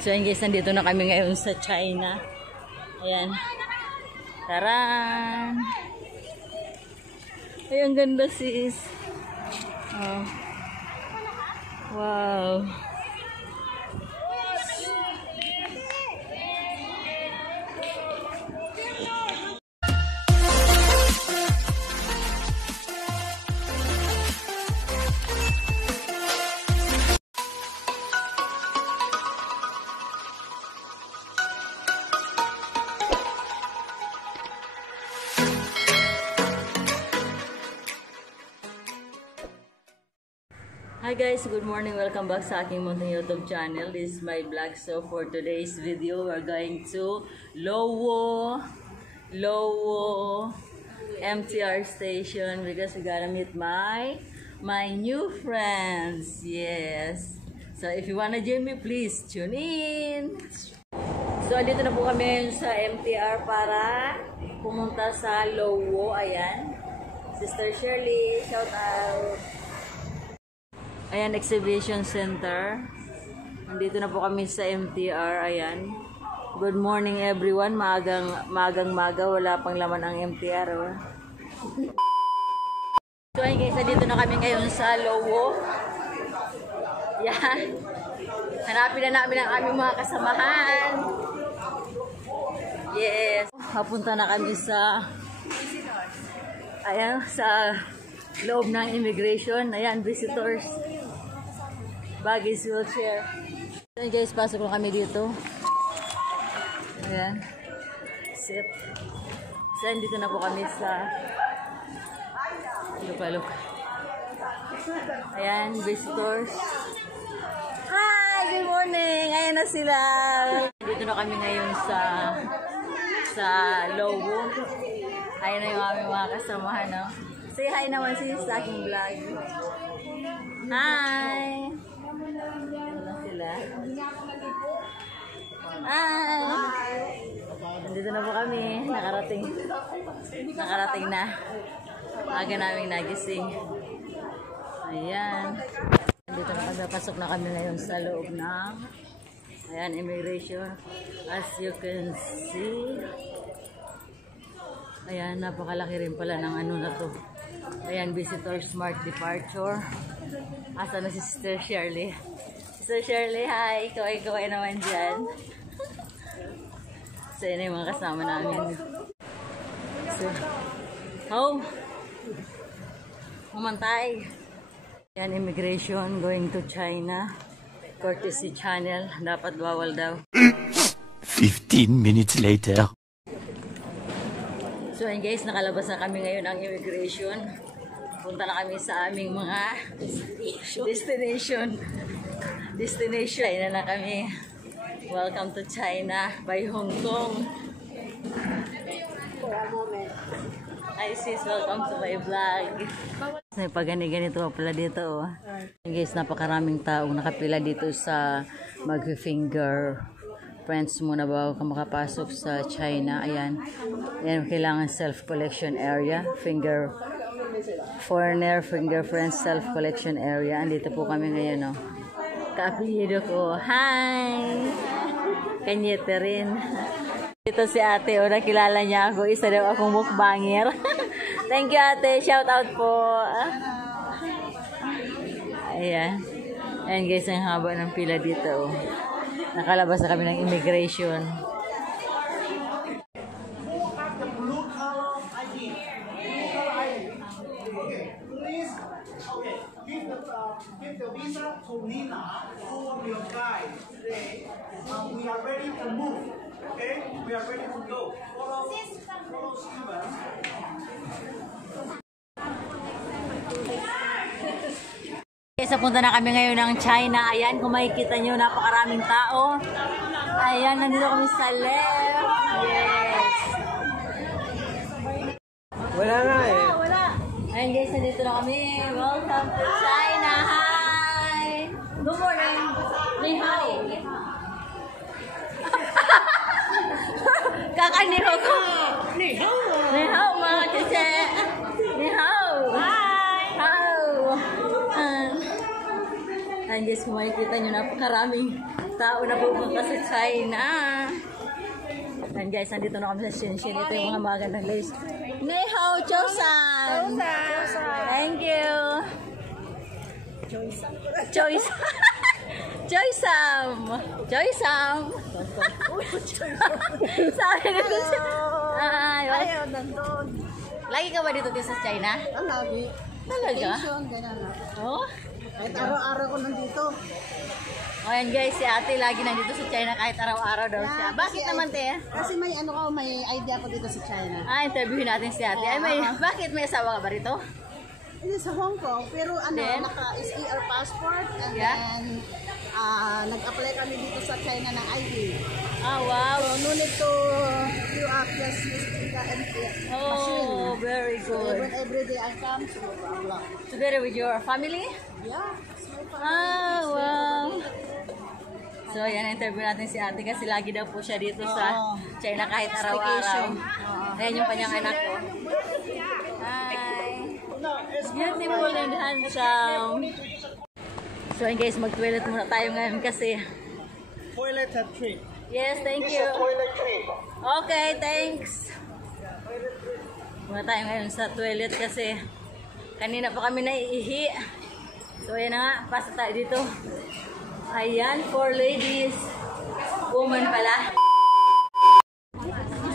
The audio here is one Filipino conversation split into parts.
So ayun guys, nandito na kami ngayon sa China. Ayan. Taran! Ay, ang ganda sis. Oh. Wow. Hi guys, good morning. Welcome back sa aking munting YouTube channel. This is my vlog. So for today's video, we're going to Lowo MTR station because we gotta meet my new friends. Yes. So if you wanna join me, please tune in. So dito na po kami sa MTR para pumunta sa Lowo. Ayan. Sister Shirley, shout out. Ayan, Exhibition Center. Nandito na po kami sa MTR. Ayan. Good morning everyone. Maga. Wala pang laman ang MTR. Oh. So ayun guys, nandito na kami ngayon sa Lowo. Yan. Hanapin na namin ang aming mga kasamahan. Yes. Papunta na kami sa ayan, sa loob ng immigration. Ayan, visitors. Baggage wheelchair. Ayan guys, pasok lang kami dito. Ayan. Sit. So, dito na po kami sa look. Ayan, visitors. Hi! Good morning! Ayan na sila. Dito na kami ngayon sa Lowo. Ayan na yung aming mga kasamahan, no? Say hi naman sa aking vlog. Hi! Ayan sila. Hi! Nandito na po kami. Nakarating na. Aga namin nagising. Ayan. Nandito na kami. Pasok na kami ngayon sa loob ng ayan, immigration. As you can see. Ayan, napakalaki rin pala ng ano na to. Ayan, visitor smart departure. Asa na si Sister Shirley? Sister Shirley, hi! Ikaw naman dyan. So, yun yung mga kasama namin. So, Humantay. Ayan, immigration going to China. Courtesy channel. Dapat bawal daw. 15 minutes later. So ayun guys, nakalabas na kami ngayon ng immigration. Punta na kami sa aming mga destination. Ayun na kami. Welcome to China by Hong Kong. Hi sis, welcome to my vlog. Pag ganito pala dito. Oh. Guys, napakaraming taong nakapila dito sa mag-finger friends muna bago ka makapasok sa China. Ayan. Ayan, kailangan self-collection area. Foreigner fingerprints self-collection area. Andito po kami ngayon, oh. Ka-apelyido ko. Hi! Kanyete rin. Ito si ate, oh. Nakilala niya ako. Isa daw akong mukbanger. Thank you, ate. Shout out po. Ayan. Ayan guys, ang haba ng pila dito, oh. Nakalabas na kami ng immigration. Give the visa to Nina, who will guide today. We are ready to move. Okay? We are ready to go. Follow Steven. Sa punta na kami ngayon ng China. Ayan, kung makikita nyo, napakaraming tao. Ayan, nandito kami sa left. Yes. Wala nga eh. Wala. Ayan guys, nandito na kami. Welcome to China. Hi. Good morning. Ni hao. Kakaniho ko. Ni hao. Ni hao mga kese. Ni hao. Hi. Hello. Ayan guys, kung makikita nyo, napakaraming tao na pupunta sa China. And guys, nandito na kami sa Shenzhen. Ito yung mga magandang lace. Ni hao, Chow-san! Thank you! Choy-sam! Choy-sam! Choy-sam! Sabi nito siya. Ayaw, nandun. Lagi ka ba dito sa China? Lagi. Talaga? Vacation, ganyan na. Oh? Kahit araw-araw ko nandito. Ayan guys, si ate lagi nandito sa China kahit araw-araw daw siya. Bakit naman te? Kasi may ano ko, may idea ko dito sa China. Interviewin natin si ate. Ay, bakit may asawa ka ba rito? Hindi sa Hong Kong, pero ano, Then? naka-SER passport and Yeah. then nag-apply kami dito sa China ng ID. Wow. So, no need to queue up, just use the machine. Oh, very So, good. every day I come, so unlock. Together with your family? Yeah, it's my family. Wow. So, ayan, interview natin si ate kasi lagi daw po siya dito sa China kahit araw-araw. Ayan yung kanyang anak ko. Hi. Beautiful and handsome. So, ayan guys, mag-toilet muna tayo ngayon kasi. Toilet at 3. Yes, thank you. Toilet 3. Okay, thanks. Muna tayo ngayon sa toilet kasi kanina pa kami naiihi. So, ayan na nga, pasa tayo dito. Ayan, for ladies. Woman pala.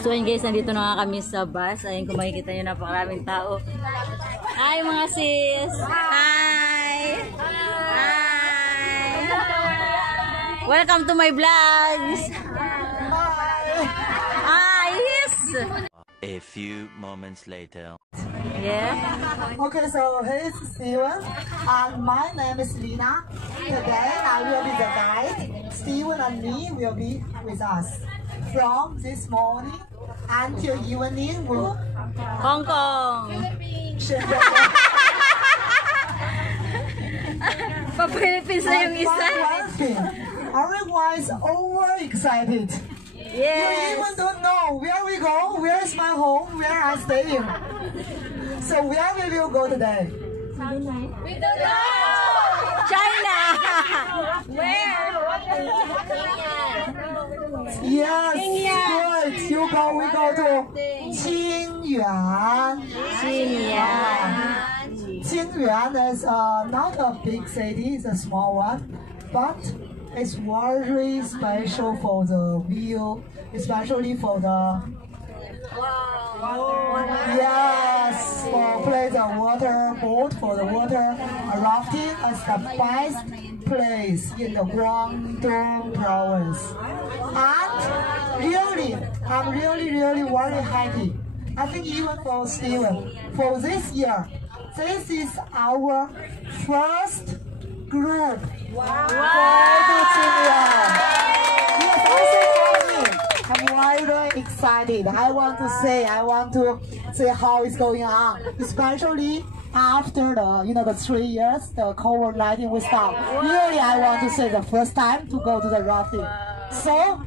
So, ayan guys, nandito na nga kami sa bus. Ayan, kung makikita nyo, napakaraming tao. Hi mga sis! Hi! Hi! Welcome to my vlogs! Yes! A few moments later. Yeah? Okay, so here's Steven, and my name is Lina. Today I will be the guide. Steven and me will be with us from this morning until evening. We'll Hong Kong! Pa-Philippines na yung isa. Everyone is overexcited. You Yes! even don't know where we go, where is my home, where I stay. So where we will go today? China! Yes, good. We go to Qingyuan. Xinyan. Qingyuan is not a big city, it's a small one, but it's very special for the view, especially for the yes, for play the water boat, for the water rafting. It's the best place in the Guangdong province. And really, I'm really very happy. I think even for Steven, for this year, this is our first group. Wow! To Qingyuan. Yes, also for me. I'm very excited. I want to say how it's going on, especially after the 3 years the COVID-19 will stop. Really, I want to say the first time to go to the rafting. So,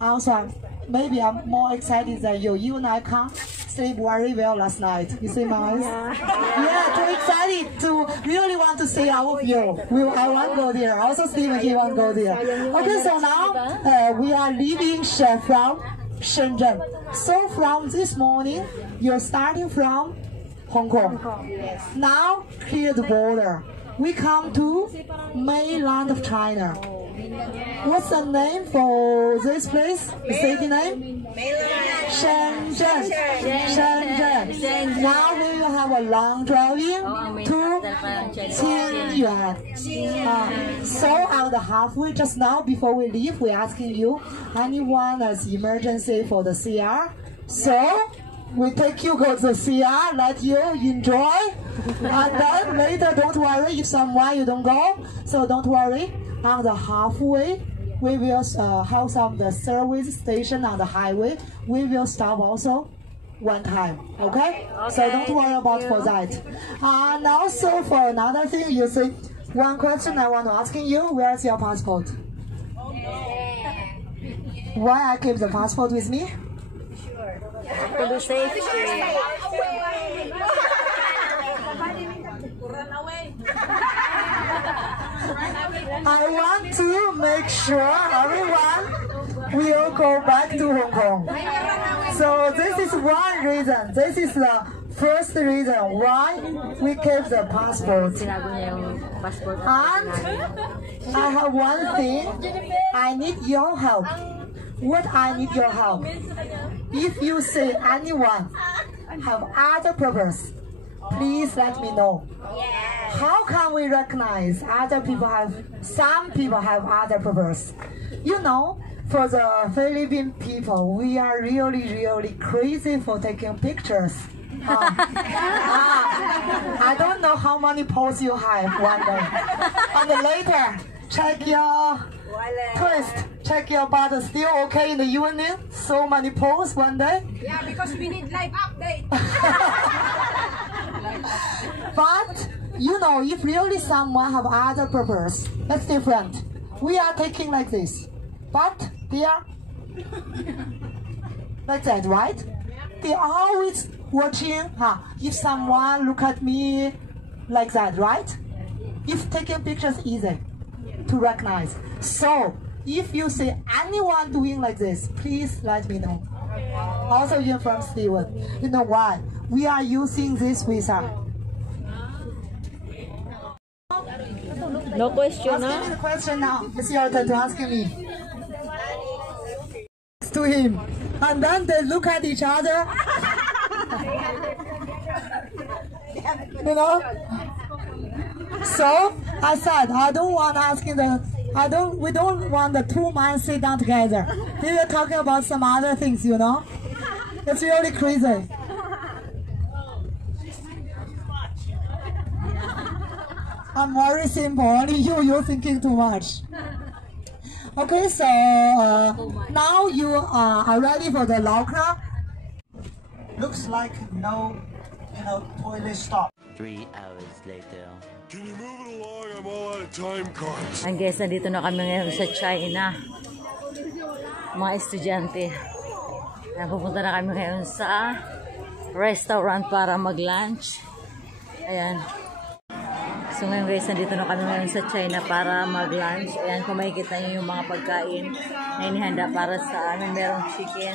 also maybe I'm more excited than you. You and I can't sleep very well last night. You see my eyes? Yeah, too excited to really want to see all of you. I want to go there. Also, Steven, he want to go there. Okay, so now we are leaving from Shenzhen. So from this morning, you're starting from Hong Kong. Now, clear the border. We come to mainland of China. What's the name for this place? The city name? Shenzhen. Shenzhen. Now we will have a long driving to Qingyuan. So on the halfway just now, before we leave, we're asking you, anyone has emergency for the CR? So we take you go to the CR, let you enjoy, and then later don't worry if someone you don't go, so don't worry. On the halfway, we will have some the service station on the highway. We will stop also one time, okay? So don't worry about for that. And also for another thing, you see, one question I want to ask you, where's your passport? Why I keep the passport with me? To be safe. I want to make sure everyone will go back to Hong Kong. So this is one reason. This is the first reason why we keep the passport. Sinabi niya yung passport. And I have one thing. I need your help. What I need your help? If you say anyone have other purpose, please let me know. How can we recognize other people have, some people have other purpose? You know, for the Philippine people, we are really crazy for taking pictures. I don't know how many posts you have one day. And later, check your twist, check your button. Still okay in the evening? So many posts one day? Yeah, because we need live update. But, you know, if really someone have other purpose, that's different. We are taking like this. But they are like that, right? They are always watching, if someone look at me like that, right? If taking pictures easy to recognize. So, if you see anyone doing like this, please let me know. Also, you're from Steven. You know why? We are using this visa. No question, Ask me the question now. It's your turn to ask me. To him. And then they look at each other. You know? So, I said, we don't want the 2 men sit down together. They were talking about some other things, you know? It's really crazy. I'm very simple, only you're thinking too much. Okay, so now you are ready for the locker. Looks like no, toilet stop. 3 hours later. Can you move it along? I'm all out of time cards. Ang guys, nandito na kami ngayon sa China. Mga estudyante. Pupunta na kami ngayon sa restaurant para mag-lunch. Ayan. So ngayon guys, nandito na kami ngayon sa China para mag-lunch. Ayan, kung makikita nyo yung mga pagkain na inihanda para sa amin. Merong chicken,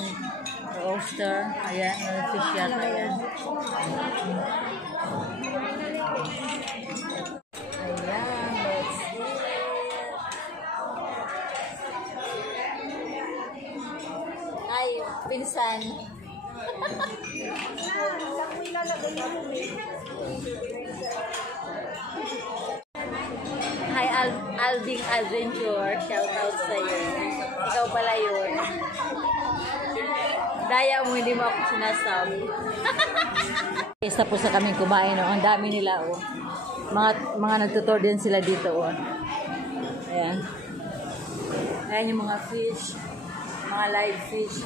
roaster, ayan, fish yata, ayan. Ayan, let's see. Ay, pinsan. Hi, Alding Adventure. Shout out sa'yo. Ikaw pala yun. Daya mo, hindi mo ako sinasabi. Yes, tapos na kaming kumain. Oh. Ang dami nila. Oh. Mga nagtutor din sila dito. Oh. Ayan. Ayan yung mga fish. Mga live fish.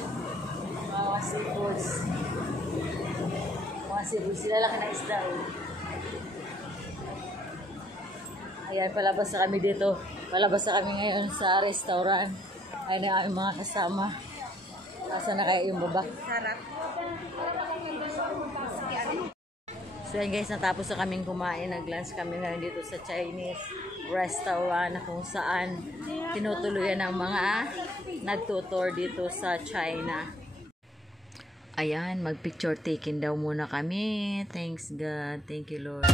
Mga seafoods. Mga seafoods. Sila laki na isda. Oh. Ayan, palabas na kami dito. Palabas na kami ngayon sa restaurant. Ayan na aming mga kasama. Asa na kaya yung baba? Sarap. So yan guys, natapos na kaming kumain. Nag-lunch kami ngayon dito sa Chinese restaurant na kung saan tinutuluyan ng mga nagtutor dito sa China. Ayan, mag-picture taking daw muna kami. Thanks God. Thank you Lord.